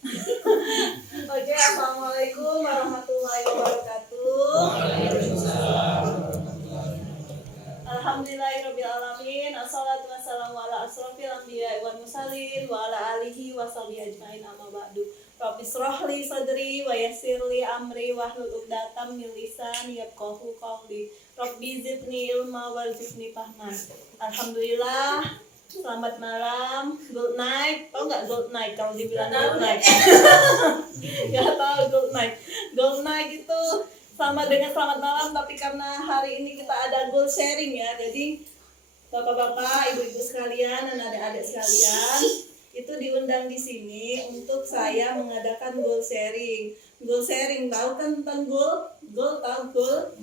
Oke, assalamualaikum warahmatullahi wabarakatuh. Alhamdulillahirrabbilalamin. Assalatu wassalamu ala asrofil anbiya wal mursalin wa ala alihi wa sahbihi ajmain amma ba'du. Rabbi shrah li sadri wa yassir li amri wahlul 'uqdatam min lisani yafqahu qawli. Rabbi zidni ilma warzuqni fahman. Alhamdulillah. Selamat malam, good night. Tahu nggak good night kalau dibilang good night? Nggak tahu good night. Good night itu sama dengan selamat malam, tapi karena hari ini kita ada goal sharing ya. Jadi bapak-bapak, ibu-ibu sekalian, dan adik-adik sekalian itu diundang di sini untuk saya mengadakan goal sharing. Goal sharing, tahu kan tentang goal? Goal tahu goal?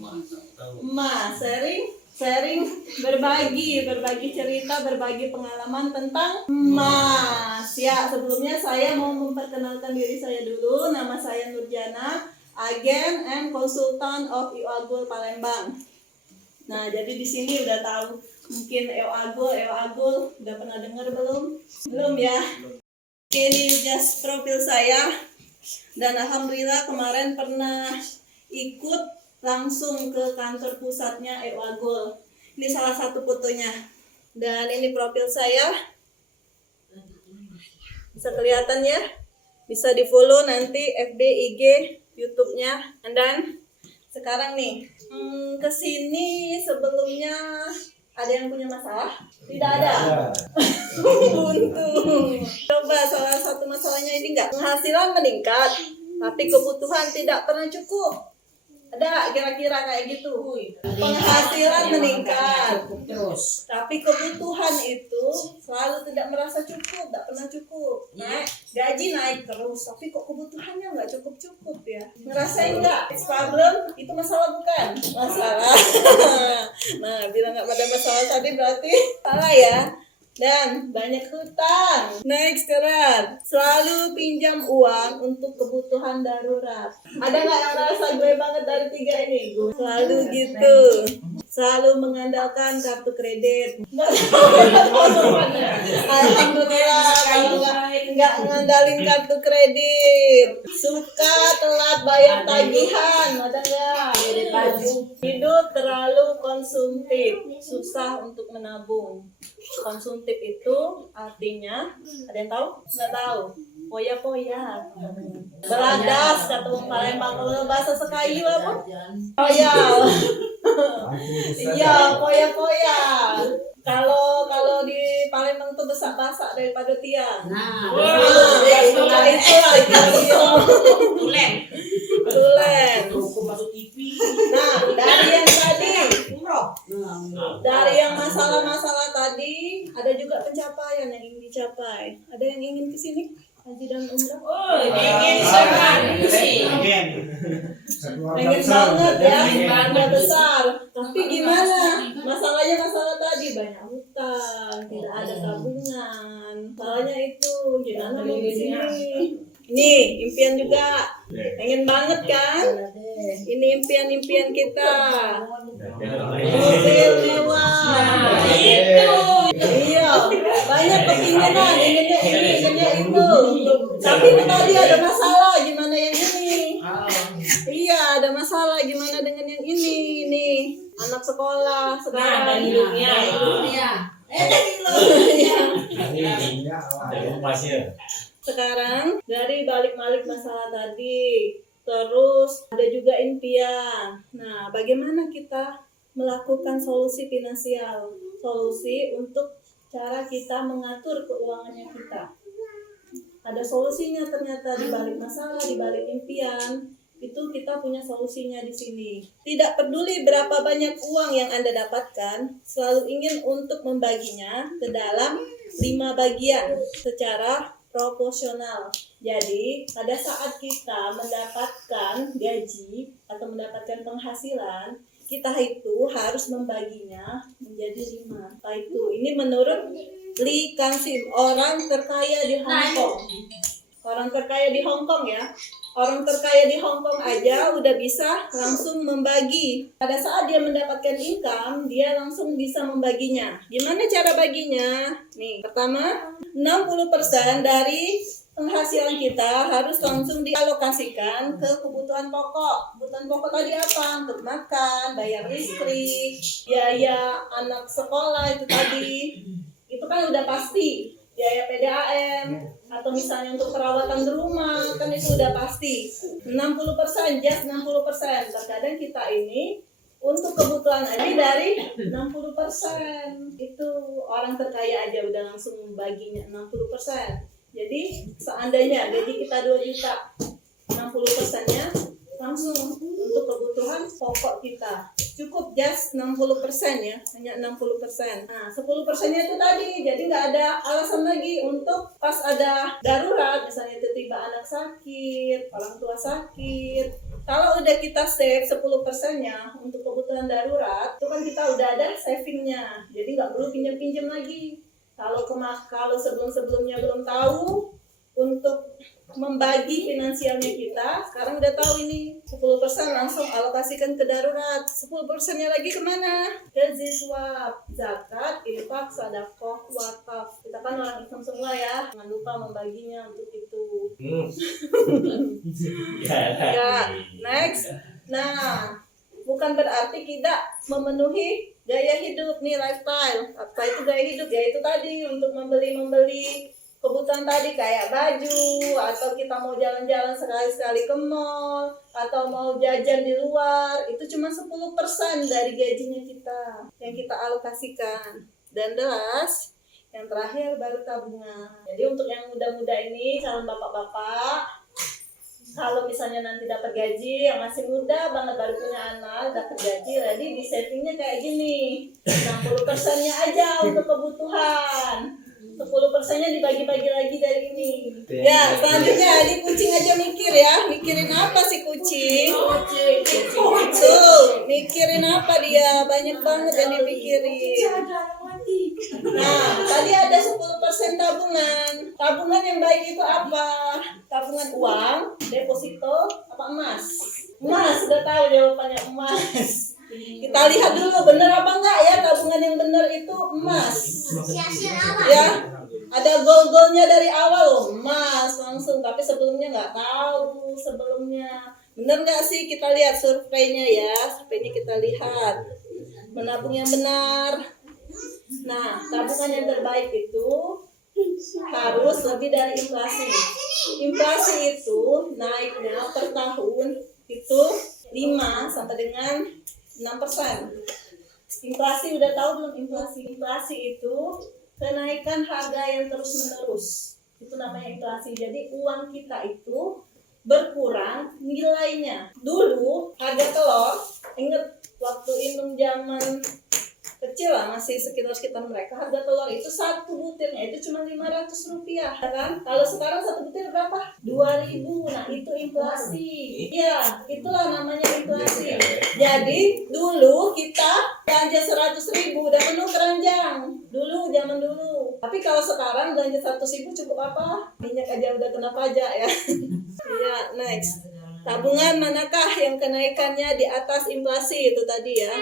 Sharing berbagi cerita, berbagi pengalaman tentang emas. Ya, sebelumnya saya mau memperkenalkan diri saya dulu. Nama saya Nurjana, agen and konsultan of EO Palembang. Nah, jadi di sini udah tahu mungkin EO Agul udah pernah dengar belum? Belum ya. Ini just profil saya. Dan alhamdulillah kemarin pernah ikut langsung ke kantor pusatnya EO Agul. Ini salah satu fotonya. Dan ini profil saya. Bisa kelihatan ya? Bisa di-follow nanti FB, IG, YouTube-nya. Dan sekarang nih, kesini sebelumnya ada yang punya masalah? Tidak ada. Untung. Coba salah satu masalahnya ini enggak. Penghasilan meningkat, tapi kebutuhan tidak pernah cukup. Ada kira-kira kayak gitu. Penghasilan meningkat terus, tapi kebutuhan itu selalu tidak merasa cukup, tidak pernah cukup. Gaji naik terus, tapi kok kebutuhannya nggak cukup ya. Ngerasain nggak? Problem itu masalah bukan? Masalah. Nah, bila nggak ada masalah tadi berarti salah ya. Dan banyak hutang. Next, keran. Selalu pinjam uang untuk kebutuhan darurat. Ada nggak yang merasa gue banget dari tiga ini? Gue selalu gitu. Selalu mengandalkan kartu kredit. Alhamdulillah kalau nggak ngandalin kartu kredit. Suka telat bayar tagihan. Ada nggak? Hidup terlalu konsumtif. Susah untuk menabung. Konsumtif itu artinya, ada yang tahu? Nggak tahu. Poya-poya. Beradas kata orang Palembang. Kalau bahasa Sekayu apa? Royal. Iya, poya-poya. Kalau di Palembang tuh besak-basak daripada tiang. Tulen. Nah, dari yang masalah-masalah tadi, ada juga pencapaian yang ingin dicapai. Ada yang ingin kesini? Haji dan umrah? Oh, ingin pengen banget ya, banget besar. Tapi gimana? Masalahnya masalah tadi banyak hutang, tidak ada tabungan. Masalahnya itu gimana mau kesini? Nih, impian juga. Pengen banget kan? Ini impian kita. Mobil mewah. Iya, banyak keinginan, inginnya ini, inginnya itu. Tapi tadi ada masalah, gimana yang ini? Iya, ada masalah gimana dengan yang ini nih? Anak sekolah sekarang. Sekarang dari balik-balik masalah tadi, terus ada juga impian. Nah, bagaimana kita melakukan solusi finansial, solusi untuk cara kita mengatur keuangannya kita. Ada solusinya ternyata di balik masalah, di balik impian. Itu kita punya solusinya di sini. Tidak peduli berapa banyak uang yang Anda dapatkan, selalu ingin untuk membaginya ke dalam 5 bagian secara proporsional. Jadi, pada saat kita mendapatkan gaji atau mendapatkan penghasilan, kita itu harus membaginya menjadi 5. Apa itu? Ini menurut Lee Kansim, orang terkaya di Hong Kong. Orang terkaya di Hong Kong ya. Orang terkaya di Hong Kong aja udah bisa langsung membagi. Pada saat dia mendapatkan income, dia langsung bisa membaginya. Gimana cara baginya? Nih, pertama, 60% dari penghasilan kita harus langsung dialokasikan ke kebutuhan pokok. Kebutuhan pokok tadi apa? Untuk makan, bayar listrik, biaya anak sekolah itu tadi. Itu kan udah pasti. Biaya PDAM atau misalnya untuk perawatan di rumah kan itu udah pasti. 60%, just 60%. Terkadang kita ini untuk kebutuhan aja dari 60%. Itu orang terkaya aja udah langsung baginya 60%. Jadi seandainya gaji kita 2 juta, 60%-nya langsung untuk kebutuhan pokok kita. Cukup just 60% ya, hanya 60%. Nah, 10%-nya itu tadi, jadi nggak ada alasan lagi untuk pas ada darurat, misalnya tiba-tiba anak sakit, orang tua sakit. Kalau udah kita save 10%-nya untuk kebutuhan darurat, itu kan kita udah ada savingnya, jadi nggak perlu pinjam-pinjam lagi. Kalau sebelum-sebelumnya belum tahu untuk membagi finansialnya kita, sekarang udah tahu ini 10% langsung alokasikan ke darurat. 10%-nya lagi kemana? Ke ziswab, zakat, infak, sedekah, wakaf. Kita kan orang Islam semua ya, jangan lupa membaginya untuk itu. Ya, next. Nah, bukan berarti kita memenuhi gaya hidup nih, lifestyle. Apa itu gaya hidup? Ya itu tadi untuk membeli kebutuhan tadi kayak baju, atau kita mau jalan-jalan sekali-sekali ke mall, atau mau jajan di luar, itu cuma 10% dari gajinya kita yang kita alokasikan. Dan yang terakhir baru tabungan. Jadi untuk yang muda-muda ini, calon bapak-bapak, kalau misalnya nanti dapat gaji, yang masih muda banget baru punya anak, dapat gaji, jadi di savingnya kayak gini, 60%-nya aja untuk kebutuhan, 10%-nya dibagi-bagi lagi dari ini. Ya, selanjutnya ini kucing aja mikir ya. Mikirin apa sih kucing? Tuh, mikirin apa dia? Banyak banget yang dipikirin. Nah, tadi ada 10% tabungan. Tabungan yang baik itu apa? Tabungan uang, deposito, apa emas? Emas, sudah tahu jawabannya emas. Kita lihat dulu benar apa enggak ya, tabungan yang benar itu emas. Ya, ada goal-goalnya dari awal loh, emas langsung, tapi sebelumnya nggak tahu sebelumnya. Benar nggak sih? Kita lihat surveinya ya, surveinya kita lihat. Menabung yang benar. Nah, tabungan yang terbaik itu harus lebih dari inflasi. Inflasi itu naiknya per tahun itu 5 sampai dengan 6%. Inflasi udah tahu belum inflasi? Inflasi itu kenaikan harga yang terus-menerus. Itu namanya inflasi. Jadi uang kita itu berkurang nilainya. Dulu harga telur, ingat waktu Inung zaman kecil lah, masih sekitar mereka, harga telur itu satu butirnya itu cuma 500 rupiah, kan? Kalau sekarang satu butir berapa? 2.000. Nah itu inflasi. Iya, itulah namanya inflasi. Jadi dulu kita belanja 100.000 udah penuh keranjang. Dulu, zaman dulu. Tapi kalau sekarang belanja 100.000 cukup apa? Minyak aja udah kena pajak ya. Iya, next. Tabungan manakah yang kenaikannya di atas inflasi itu tadi ya?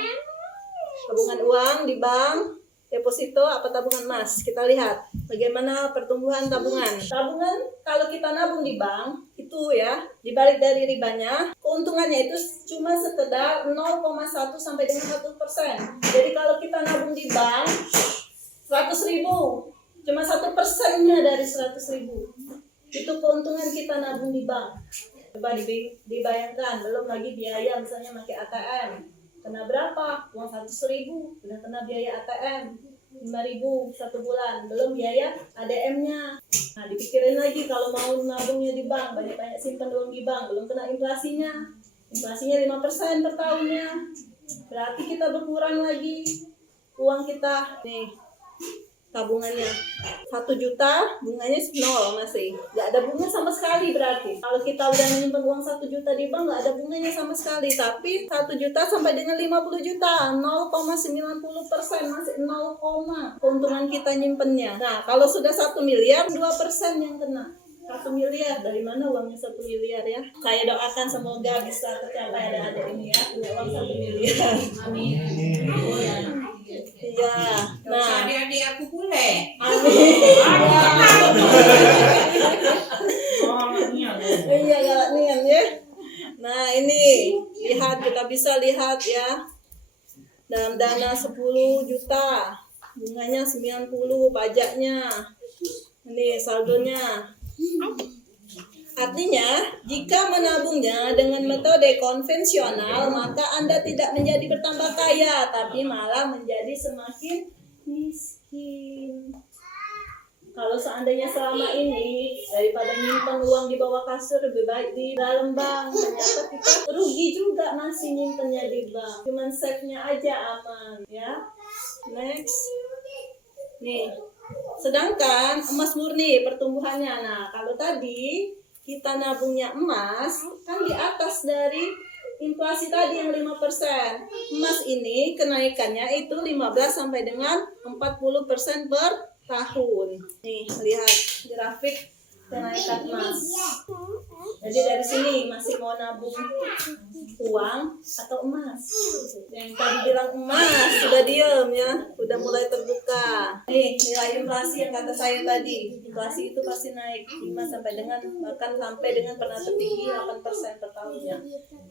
Tabungan uang di bank, deposito, apa tabungan emas? Kita lihat bagaimana pertumbuhan tabungan. Tabungan kalau kita nabung di bank itu ya, dibalik dari ribanya, keuntungannya itu cuma sekedar 0,1 sampai dengan 1%. Jadi kalau kita nabung di bank 100.000, cuma 1%-nya dari 100.000. Itu keuntungan kita nabung di bank. Coba dibayangkan, belum lagi biaya misalnya pakai ATM. Kena berapa? Uang 100.000 udah kena biaya ATM 5.000 satu bulan, belum biaya ADM-nya. Nah dipikirin lagi kalau mau nabungnya di bank, banyak-banyak simpan uang di bank, belum kena inflasinya. Inflasinya 5% per tahunnya. Berarti kita berkurang lagi uang kita. Nih tabungannya 1 juta, bunganya 0 masih. Gak ada bunga sama sekali berarti. Kalau kita udah menyimpan uang 1 juta di bank, gak ada bunganya sama sekali. Tapi 1 juta sampai dengan 50 juta, 0,90%, masih 0, keuntungan kita nyimpennya. Nah, kalau sudah 1 miliar, 2% yang kena. 1 miliar, dari mana uangnya 1 miliar ya? Saya doakan semoga bisa tercapai ada ini ya, punya uang 1 miliar. Amin. Iya. Nah, adik-adik aku boleh. Amin. Iya, galak nian ya. Nah ini lihat, kita bisa lihat ya, dalam dana 10 juta, bunganya 90, pajaknya ini saldonya. Artinya jika menabungnya dengan metode konvensional, maka Anda tidak menjadi bertambah kaya, tapi malah menjadi semakin miskin. Kalau seandainya selama ini daripada nyimpen uang di bawah kasur, lebih baik di dalam bank. Ternyata kita rugi juga masih nyimpennya di bank. Cuman save-nya aja aman ya. Next. Nih. Sedangkan emas murni pertumbuhannya. Nah, kalau tadi kita nabungnya emas kan di atas dari inflasi tadi yang 5%. Emas ini kenaikannya itu 15 sampai dengan 40% per tahun. Nih, lihat grafik kenaikan emas. Jadi dari sini masih mau nabung uang atau emas? Yang tadi bilang emas sudah diem ya, udah mulai terbuka. Nih, nilai inflasi yang kata saya tadi, inflasi itu pasti naik 5 sampai dengan bahkan sampai dengan pernah tertinggi 8% per tahunnya.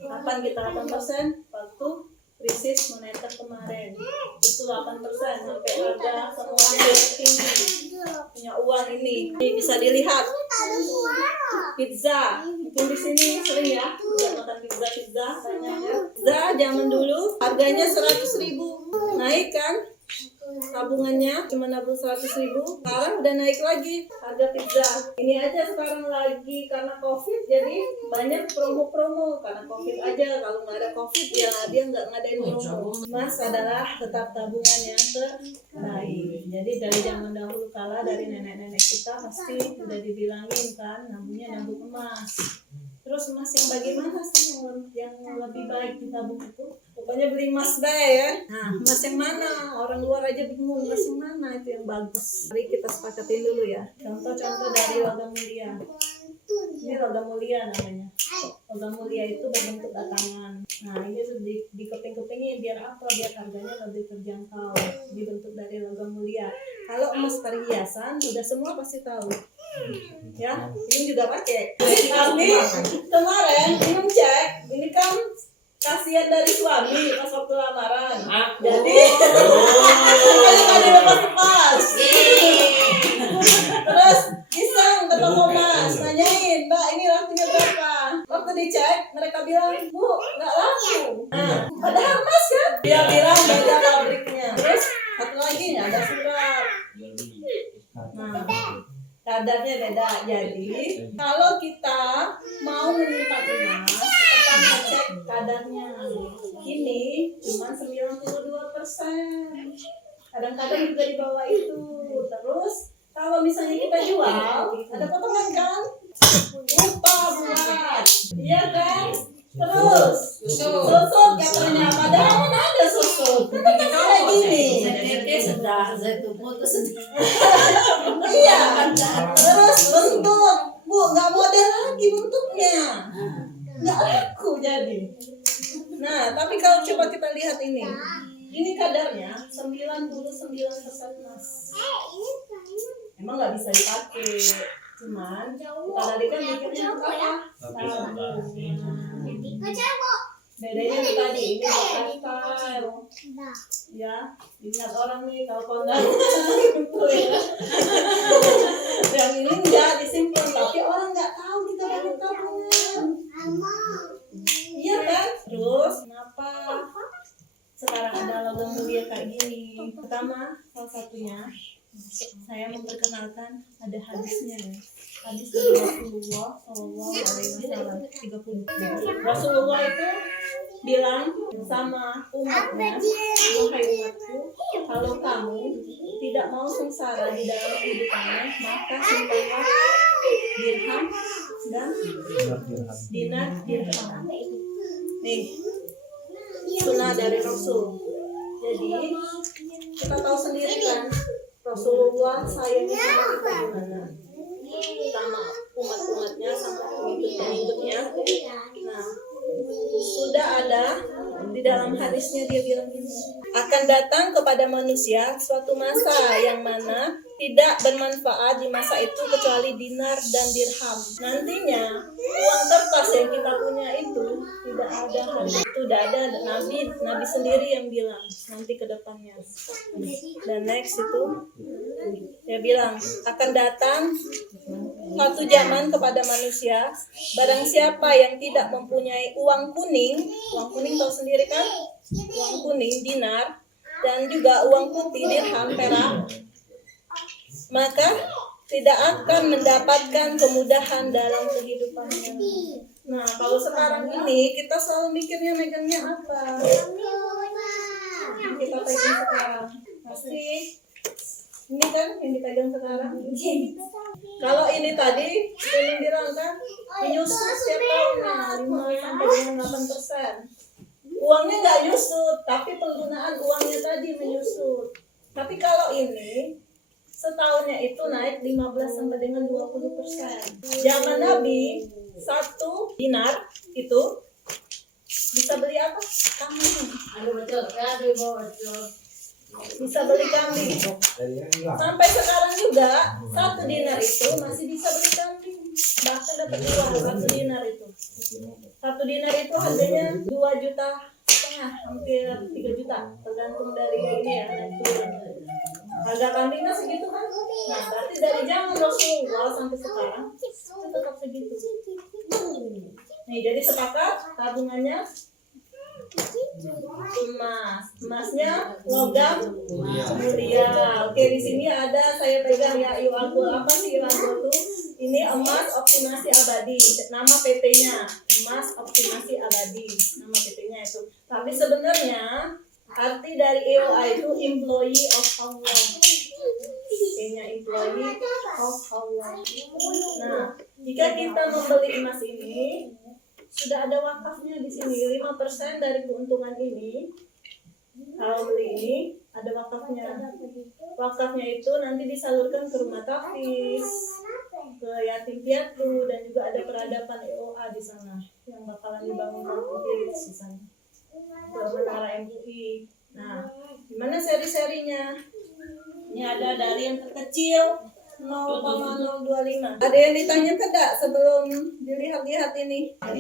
Kapan kita 8%? Waktu krisis moneter kemarin itu 8% sampai harga semuanya tinggi. Punya uang ini bisa dilihat pizza, mungkin di sini sering ya udah makan pizza banyak ya. Pizza zaman dulu harganya 100.000, naik kan tabungannya, cuma nabung 100.000, sekarang udah naik lagi harga pizza. Ini aja sekarang lagi karena COVID jadi banyak promo-promo karena COVID aja. Kalau nggak ada COVID ya dia nggak ngadain promo. Emas adalah tetap tabungan yang terbaik. Jadi dari zaman dahulu kala dari nenek-nenek kita pasti udah dibilangin kan nabungnya nabung emas. Terus emas yang bagaimana sih yang lebih baik ditabung itu? Pokoknya beli emas deh ya. Nah, emas yang mana? Orang luar aja bingung emas yang mana itu yang bagus. Mari kita sepakatin dulu ya. Contoh-contoh dari logam mulia. Ini logam mulia namanya. Logam mulia itu berbentuk batangan. Nah, ini di keping-kepingin biar apa? Biar harganya lebih terjangkau. Dibentuk dari logam mulia. Kalau emas perhiasan udah semua pasti tahu. Ya, ini juga pakai. Tapi kemarin ini cek, ini kan kasihan dari suami pas waktu lamaran. Jadi tadi lepas. Terus iseng ke toko emas, nanyain, Mbak ini lakunya berapa? Waktu dicek, mereka bilang, Bu, nggak laku. Nah, padahal emas kan? Dia bilang beda pabriknya. Terus satu lagi nggak ada surat. Nah, kadarnya beda. Jadi kalau kita mau menyimpan emas, kita cek kadarnya. Ini cuma 92%. Kadang-kadang juga di bawah itu. Terus kalau misalnya kita jual, ada potongan kan? Lupa buat. Iya kan? Terus susut katanya, padahal mana ada susut. Kayak gini. Iya. Terus bentuk, Bu, nggak model lagi bentuknya, nggak laku jadi. Nah, tapi kalau coba kita lihat ini kadarnya 99% emas. Emang nggak bisa dipakai, cuman kita tadi kan mikirnya apa? Bedanya itu tadi, ini lifestyle. Ya, ingat orang nih kalau kondangan gitu ya. Yang ini enggak disimpan, tapi orang nggak tahu kita banyak tabungan. Iya kan? Terus kenapa sekarang ada logam mulia kayak gini? Pertama, salah satunya saya memperkenalkan ada hadisnya ya. Hadis dari Rasulullah SAW 30. Rasulullah itu bilang sama umatnya, wahai umatku, kalau kamu tidak mau sengsara di dalam kehidupannya, maka simpanlah dirham dan dinar dirham. Nih, sunnah dari Rasul. Jadi kita tahu sendiri kan Rasulullah sayangnya sama kita gimana, sama umat-umatnya, sama pengikut-pengikutnya. Nah, sudah ada di dalam hadisnya dia bilang gini, akan datang kepada manusia suatu masa yang mana tidak bermanfaat di masa itu kecuali dinar dan dirham. Nantinya uang kertas yang kita punya itu tidak ada, hari itu tidak ada. Nabi sendiri yang bilang nanti ke depannya. Dan next itu dia bilang akan datang satu zaman kepada manusia, barang siapa yang tidak mempunyai uang kuning tahu sendiri kan, uang kuning dinar dan juga uang putih dirham perak, maka tidak akan mendapatkan kemudahan dalam kehidupannya. Nah, kalau sekarang ini kita selalu mikirnya megangnya apa? Yang kita pegang sekarang pasti ini kan yang dipegang sekarang. Kalau ini tadi yang bilang kan menyusut setiap tahunnya 5-8%. Uangnya nggak nyusut, tapi penggunaan uangnya tadi menyusut. Tapi kalau ini setahunnya itu naik 15-20%. Zaman Nabi 1 dinar itu bisa beli apa? Kambing. Bisa beli kambing. Sampai sekarang juga 1 dinar itu masih bisa beli kambing. Bahkan dapat 1 dinar itu. 1 dinar itu harganya 2,5 juta, hampir 3 juta, tergantung dari ini ya, naik turun. Harga kambingnya segitu kan? Nah, berarti dari zaman Rasulullah sampai sekarang itu tetap segitu. Nih, jadi sepakat tabungannya emasnya logam mulia. Oke, di sini ada saya pegang ya Iwagul. Apa sih Iwagul tuh? Ini emas optimasi abadi, nama PT-nya emas optimasi abadi, nama PT-nya itu. Tapi sebenarnya arti dari EOA itu employee of Allah. Ini employee of Allah. Nah, jika kita membeli emas ini sudah ada wakafnya di sini, 5% dari keuntungan ini. Kalau beli ini ada wakafnya. Wakafnya itu nanti disalurkan ke rumah tahfiz, ke yatim piatu, dan juga ada peradaban EOA di sana yang bakalan dibangun di sana. Ke Menara MUI. Nah, gimana seri-serinya? Ini ada dari yang terkecil 0,025. Ada yang ditanya tidak sebelum dilihat-lihat ini? Nah,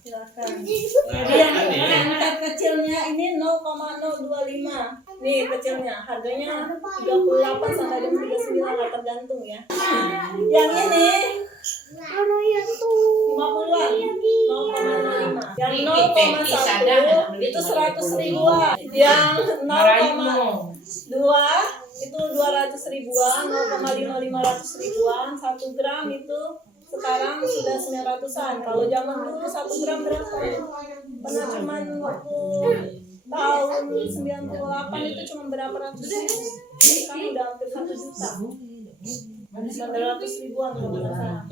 silakan. Jadi yang terkecilnya ini 0,025. Nih kecilnya, harganya 38 sampai dengan 39 lah, tergantung ya. Yang ini 50-an, 0,05. Yang 0,1 itu 100 ribuan. Yang 0,2 itu 200 ribuan, 0,500 ribuan. 1 gram itu sekarang sudah 900-an. Kalau zaman dulu 1 gram berapa? Pernah cuman waktu tahun 98 itu cuma berapa ratus ribu. Ini sekarang udah hampir 1 juta. 900 ribuan kalau nggak salah.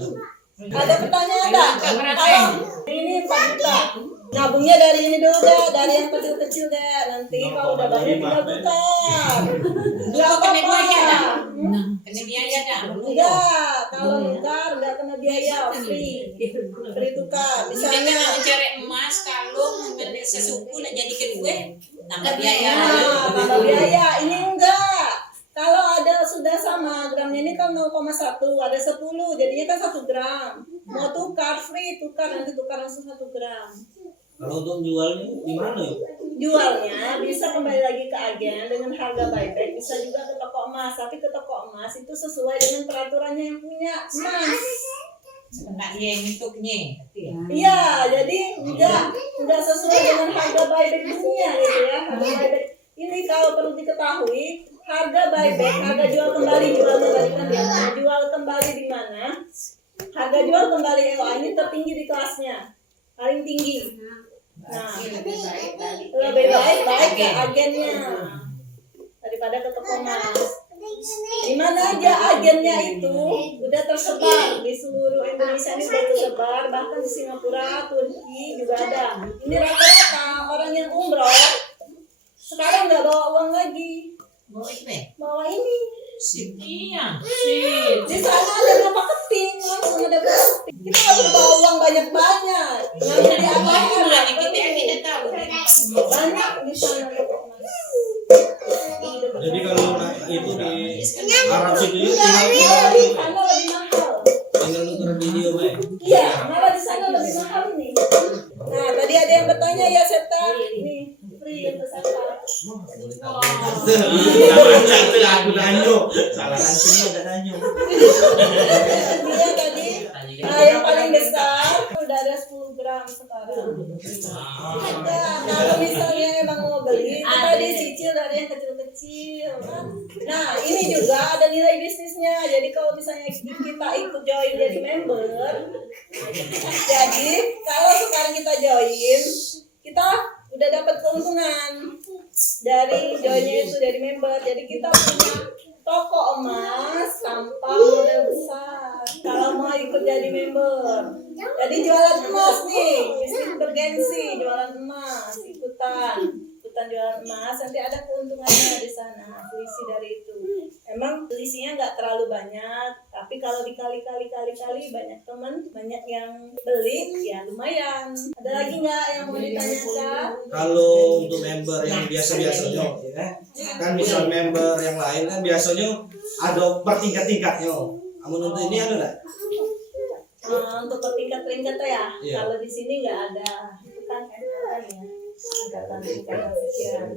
Ada pertanyaan enggak? Kalau ini 4 juta. Nabungnya dari ini dulu deh, dari yang kecil-kecil deh. Nanti kalau udah banyak tinggal tukar. Enggak apa-apa. Kena biaya dah. Enggak, kalau tukar enggak kena biaya, free. Free tukar. Misalnya Misalnya mencari emas kalung sesuku nak jadi kedua tambah biaya. nah, tambah biaya. Ini enggak. Kalau ada sudah sama gramnya ini kan 0,1, ada 10, jadinya kan 1 gram. Mau tukar free, tukar nanti tukar langsung 1 gram. Kalau untuk jualnya di mana yuk? Jualnya bisa kembali lagi ke agen dengan harga buyback, bisa juga ke toko emas. Tapi ke toko emas itu sesuai dengan peraturannya yang punya emas. Sebenarnya yang untuknya. Iya, jadi enggak sesuai dengan harga buyback dunia gitu ya. Harga buyback ini kalau perlu diketahui, harga buyback, harga jual kembali, jualnya tadi kan ya. Jual kembali di mana? Harga jual kembali EOA ini tertinggi di kelasnya, paling tinggi. Nah, lebih baik ke agennya daripada ke toko emas. Di mana aja agennya itu udah tersebar di seluruh Indonesia, ini udah tersebar, bahkan di Singapura, Turki juga ada. Ini rata-rata orang yang umroh sekarang nggak bawa uang lagi, bawa ini. Sekian. Di sana ada berapa keping, langsung ada berapa keping. Kita nggak perlu bawa uang banyak-banyak. Yang di ATM Kita tidak tahu. di sana dapat emas. Jadi kalau itu di Arab situ ya Iya, di sana lebih mahal. tinggal nuker video baik. Iya, malah di sana lebih mahal nih. Nah, tadi ada yang bertanya ya Seta, nih free untuk Seta. Aku nanyo. Salah kancingnya ada nanyo. Dia tadi, yang paling besar udah ada 10 gram sekarang. Nah, kalau misalnya emang mau beli, kita dicicil dari yang kecil-kecil kan. Nah, ini juga ada nilai bisnisnya. Jadi kalau misalnya kita ikut join jadi member, jadi kalau sekarang kita join, kita udah dapat keuntungan dari joinnya itu dari member. Jadi kita punya toko emas tanpa modal besar kalau mau ikut jadi member. Jadi jualan emas nih, bisnis bergensi, jualan emas, ikutan jualan emas, nanti ada keuntungannya di sana, selisih dari itu. Emang selisihnya nggak terlalu banyak, tapi kalau dikali-kali banyak teman, banyak yang beli, ya lumayan. Ada lagi nggak yang mau ditanyakan? Kalau untuk member yang biasa-biasanya ya, kan misal member yang lain kan biasanya ada bertingkat-tingkatnya. Namun untuk ini ada nggak? Untuk bertingkat-tingkat ya, Iya. kalau di sini nggak ada, itu kan MLM ya, tingkatan sekian.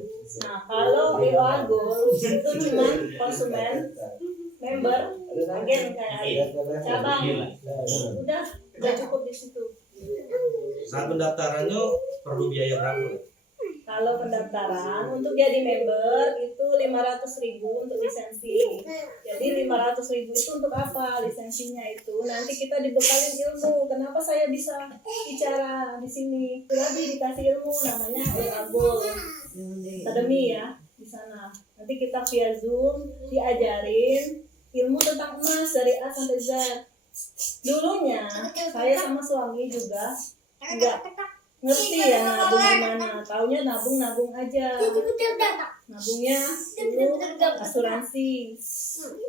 Nah, kalau IOA Gold itu cuma konsumen, member, agen kayak cabang, udah cukup di situ. Saat pendaftarannya perlu biaya berapa? Kalau pendaftaran untuk jadi member itu 500.000 untuk lisensi. Jadi 500.000 itu untuk apa lisensinya itu? Nanti kita dibekalin ilmu. Kenapa saya bisa bicara di sini? Lagi dikasih ilmu namanya Gold Academy ya di sana. Nanti kita via Zoom diajarin ilmu tentang emas dari A sampai Z. Dulunya saya sama suami juga enggak ngerti ya nabung gimana, taunya nabung aja, nabungnya dulu asuransi,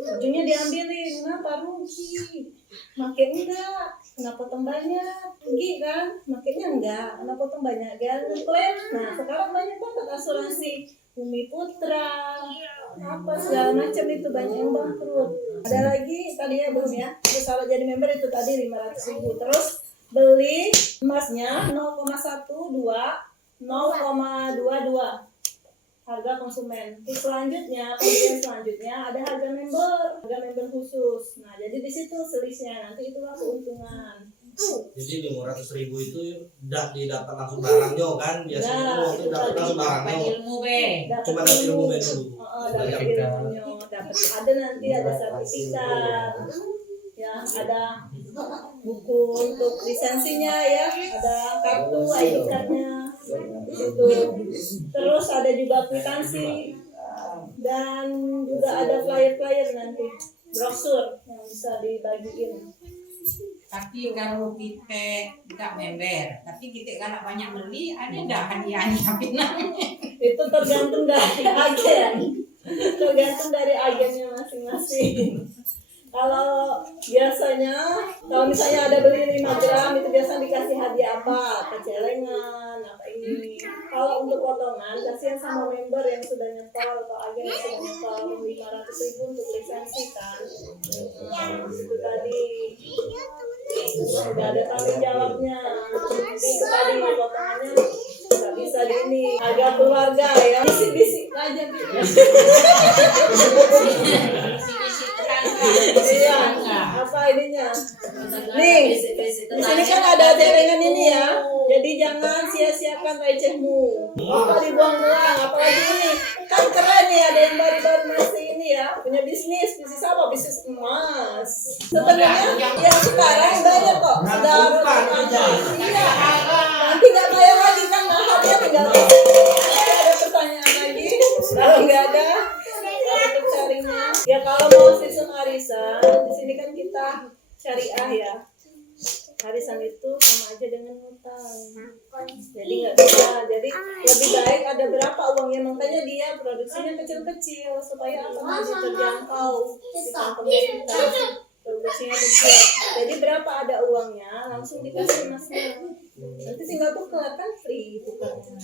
ujungnya diambilin, kenapa rugi, makin enggak, kena potong banyak, rugi kan, makinnya enggak, kena potong banyak, klaim, nah sekarang banyak banget asuransi, Bumi Putra, apa segala macam itu banyak yang bangkrut. Ada lagi tadi ya belum ya, terus kalau jadi member itu tadi 500.000, terus beli emasnya 0,12 0,22 harga konsumen. Terus selanjutnya pembelian selanjutnya ada harga member khusus. Nah jadi di situ selisihnya, nanti itulah keuntungan. Jadi 500.000 itu udah didapat langsung barangnya kan, biasanya itu dapat langsung barangnya. ilmu be. Cuma dapat ilmu dulu. Dapat ilmunya, dapat ada nanti ada sertifikat, ya ada buku untuk lisensinya ya, ada kartu ID cardnya itu, terus ada juga kwitansi dan juga ada flyer nanti brosur yang bisa dibagiin. Tapi kalau kita tidak member, tapi kita kalau banyak beli, ada enggak hadiahnya apa namanya? Itu tergantung dari agen, tergantung dari agennya masing-masing. Kalau biasanya, kalau misalnya ada beli 5 gram itu biasanya dikasih hadiah apa? Kecelengan, apa ini. Kalau untuk potongan, kasihan sama member yang sudah nyetol atau agen yang sudah nyetol 500.000 untuk lisensi kan. Itu tadi. Sudah ada tanggung jawabnya. Nanti itu tadi potongannya nggak bisa di ini. Harga keluarga ya, bisik-bisik aja. Iya, apa ininya? Nih, di sini kan ada celengan ini ya. Jadi jangan sia-siakan recehmu. Apa dibuang-buang, apalagi ini. Kan keren nih, ada yang baru-baru masih ini ya, punya bisnis apa? Bisnis emas. Sebenarnya yang sekarang banyak kok. Sudah iya. Nanti nggak bayar lagi kan, mahal ya tinggal. Ada pertanyaan lagi? Kalau nggak ada, untuk carinya. Ya kalau mau sistem arisan, di sini kan kita syariah ya. Arisan itu sama aja dengan hutang. Jadi nggak bisa. Jadi lebih baik ada berapa uangnya, makanya dia produksinya kecil-kecil supaya apa masih terjangkau sistem pemerintah. Produksinya kecil. Jadi berapa ada uangnya langsung dikasih emasnya. Nanti tinggal tukar kan free tukarnya.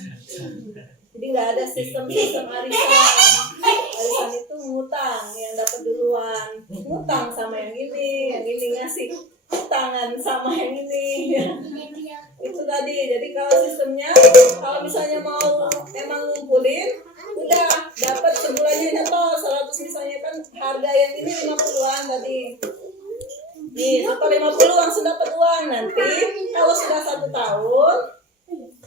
Jadi nggak ada sistem arisan. Arisan itu ngutang, yang dapat duluan ngutang sama yang ini ngasih tangan sama yang ini. Itu tadi. Jadi kalau sistemnya, kalau misalnya mau emang ngumpulin, udah dapat sebulannya nyetor 100 misalnya, kan harga yang ini 50-an tadi. Nih, setor 50 langsung dapat uang. Nanti kalau sudah 1 tahun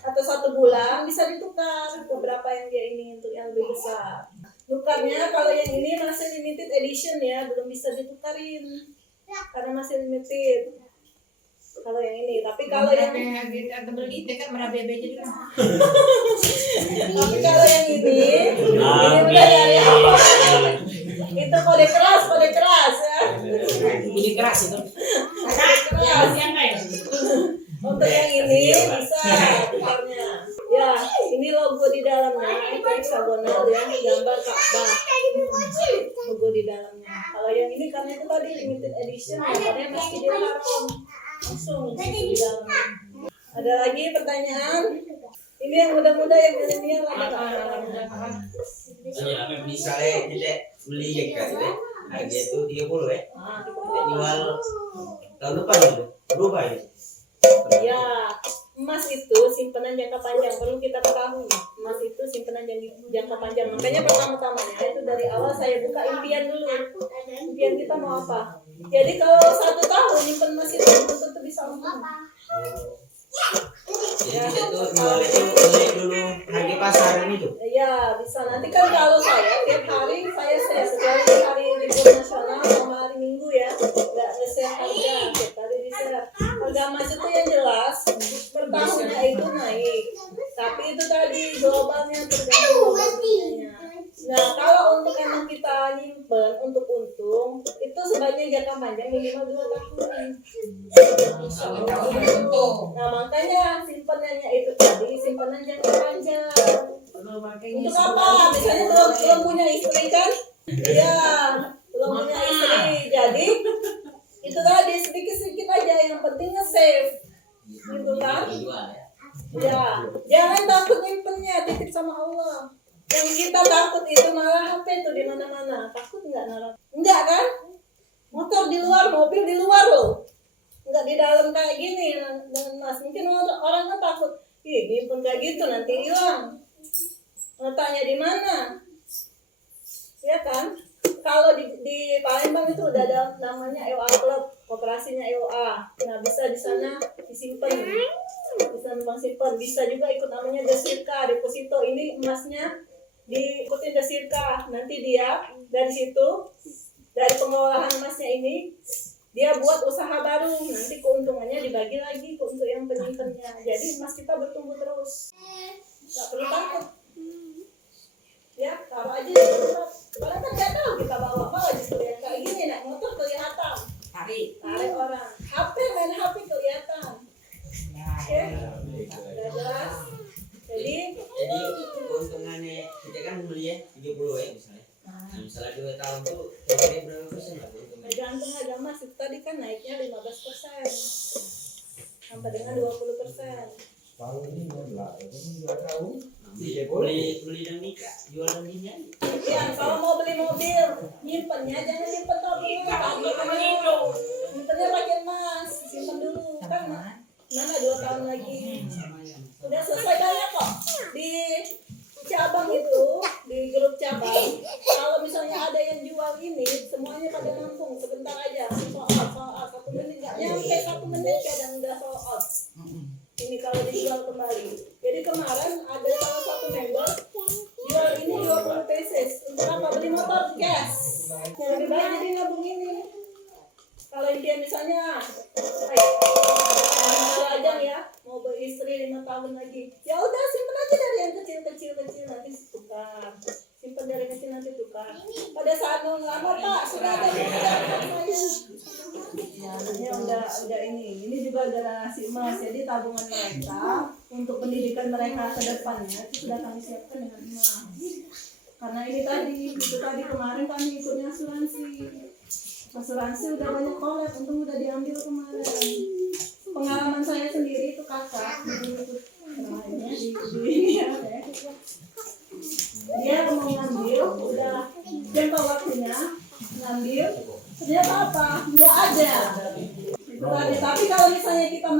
atau 1 bulan bisa ditukar beberapa yang dia ini untuk yang lebih besar. Tukarnya kalau yang ini masih limited edition ya, belum bisa ditukarin karena masih limited. Kalau yang ini, tapi kalau yang kita beli kan merabebe jadi. tapi kalau yang ini udah dari awal. Itu kode keras ya. Ini keras itu. Keras. Untuk yang ini bisa tukarnya. Ya, ini logo di dalamnya itu hexagonal ya, gambar Ka'bah. Logo di dalamnya. Kalau yang ini karena itu tadi limited edition, gambarnya pasti dia haram. Langsung di dalamnya. Ada lagi pertanyaan? Ini yang muda-muda yang milenial ada nggak? Misalnya kita beli ya kan, harga itu 30 ya, jual tahun depan itu berubah ya. Ya, emas itu simpanan jangka panjang, perlu kita ketahui. Emas itu simpanan jangka panjang. Makanya pertama-tamanya itu dari awal saya buka impian dulu. Impian kita mau apa? Jadi kalau 1 tahun nyimpen emas itu belum tentu bisa untung. Jadi kita tuh jual itu beli dulu harga pasar ini tuh. Ya, bisa. Nanti kan kalau saya tiap hari saya setiap hari libur nasional sama hari Minggu ya, nggak nge-share harga, tiap hari di-share. Harga emas itu yang jelas per tahunnya itu naik, tapi itu tadi globalnya tergantung harganya. Nah, kalau untuk emang kita nyimpen untuk untung, itu sebaiknya jangka panjang minimal 2 tahun. Nah, makanya simpanannya itu tadi simpanan jangka panjang. Untuk apa? Misalnya belum punya istri kan? Iya, belum punya istri. Jadi itu tadi sedikit-sedikit aja, yang penting nge-save. Gitu kan? Ya, jangan takut nyimpennya, titip sama Allah. Yang kita takut itu malah HP tuh di mana-mana. Takut nggak naruh? Enggak kan? Motor di luar, mobil di luar loh. Enggak di dalam kayak gini dengan emas. Mungkin orang kan takut, ih nyimpen kayak gitu nanti hilang. Letaknya di mana? Ya kan? Kalau di Palembang itu udah ada namanya EOA Club, kooperasinya EOA. Nah, bisa di sana disimpan. Bisa memang simpan. Bisa juga ikut namanya Desirka, deposito. Ini emasnya diikutin Desirka. Nanti dia dari situ, dari pengelolaan emasnya ini, dia buat usaha baru. Nanti keuntungannya dibagi lagi untuk yang penyimpannya. Jadi emas kita bertumbuh terus. Nggak perlu takut. Ya, taruh aja di tempat. Orang kan nggak tahu kita bawa justru yang kayak gini, naik motor kelihatan. Tarik orang. Main HP kelihatan. Oke, udah jelas. Jadi keuntungannya kita kan beli ya 30 ya misalnya. Nah, misalnya 2 tahun tuh kira-kira berapa persen lah keuntungannya? tergantung harga emas itu tadi kan naiknya 15% sampai dengan 20%. Tahun ini nggak tahu. Beli dan nikah, jual dan nikah. Ya, kalau mau beli mobil, nyimpennya jangan nyimpen tabungan, nyimpennya pakai emas, simpen dulu kan mana 2 tahun lagi. Udah selesai banyak kok di cabang itu, di grup cabang. Kalau misalnya ada yang jual ini, semuanya pada nampung sebentar aja, soal 1 menit nggak nyampe 1 menit kadang udah sold out. Ini kalau dijual kembali. Jadi kemarin ada salah satu member jual ini 20 pieces. Untuk apa? Beli motor cash. Yang lebih baik jadi nabung ini. Kalau dia misalnya, aja ya, mau beristri 5 tahun lagi. Ya udah simpen aja dari yang kecil nanti tukar. Simpen dari kecil nanti tukar. Pada saat mau ngelamar Pak, sudah ada ini udah ini juga ada nasi emas. Jadi tabungan mereka untuk pendidikan mereka ke depannya itu sudah kami siapkan dengan emas. Karena ini tadi kemarin kami ikutnya asuransi udah banyak kolab, untung udah diambil kemarin. Pengalaman saya sendiri itu kakak dulu ikut namanya di ini ya.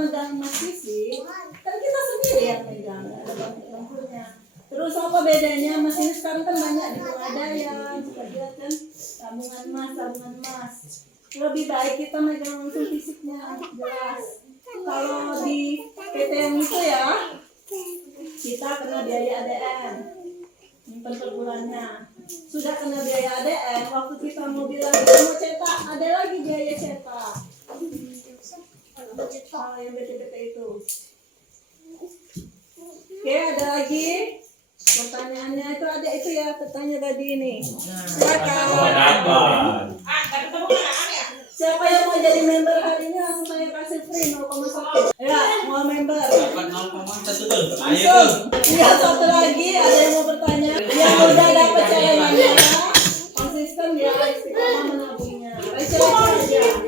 megang emas fisik, kan kita sendiri yang megang, nggak ada bantunya. Terus apa bedanya? Emas ini sekarang kan banyak di Pegadaian, suka lihat kan tabungan emas. Lebih baik kita megang langsung fisiknya, jelas. Kalau di PT yang itu ya, kita kena biaya ADM, nyimpen per bulannya. Sudah kena biaya ADM, waktu kita mau bilang kita mau cetak, ada lagi biaya cetak. Kalau yang BT-BT itu. Oke, ada lagi pertanyaannya itu ada itu ya, bertanya tadi ini. Silakan. Siapa yang mau jadi member hari ini langsung saya kasih free 0,1. Ya, mau member. Dapat 0,1 tuh. Ayo tuh. Langsung. Ya, satu lagi ada yang mau bertanya. Yang udah dapat celengannya, konsisten ya, istiqomah menabungnya. Receh-receh aja.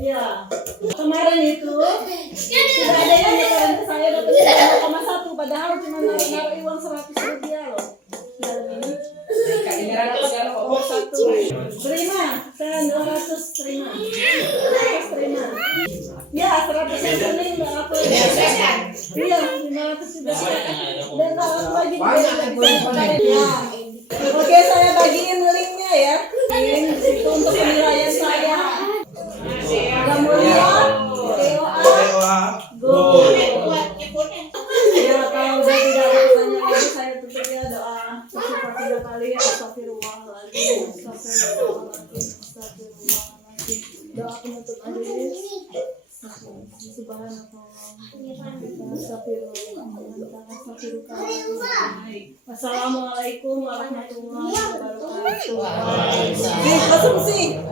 Iya. Kemarin itu sudah ada yang nyekarin ke saya dapat 0,1 padahal cuma naruh uang 100 rupiah loh. Terima, saya 200 terima. 200 terima. Ya, 100 yang kuning nggak aku. Iya, 500 sudah. Dan kalau aku bagi ya. Oke, saya bagiin linknya ya. Link itu untuk penilaian saya. Yang mulia, TOA, go. Ya, kalau udah tidak ada pertanyaan lagi, saya tutup ya doa. Sekitar 3 kali ya, astagfirullahaladzim, astagfirullahaladzim, astagfirullahaladzim. Doa penutup majelis. Assalamualaikum warahmatullahi wabarakatuh. Konsumsi.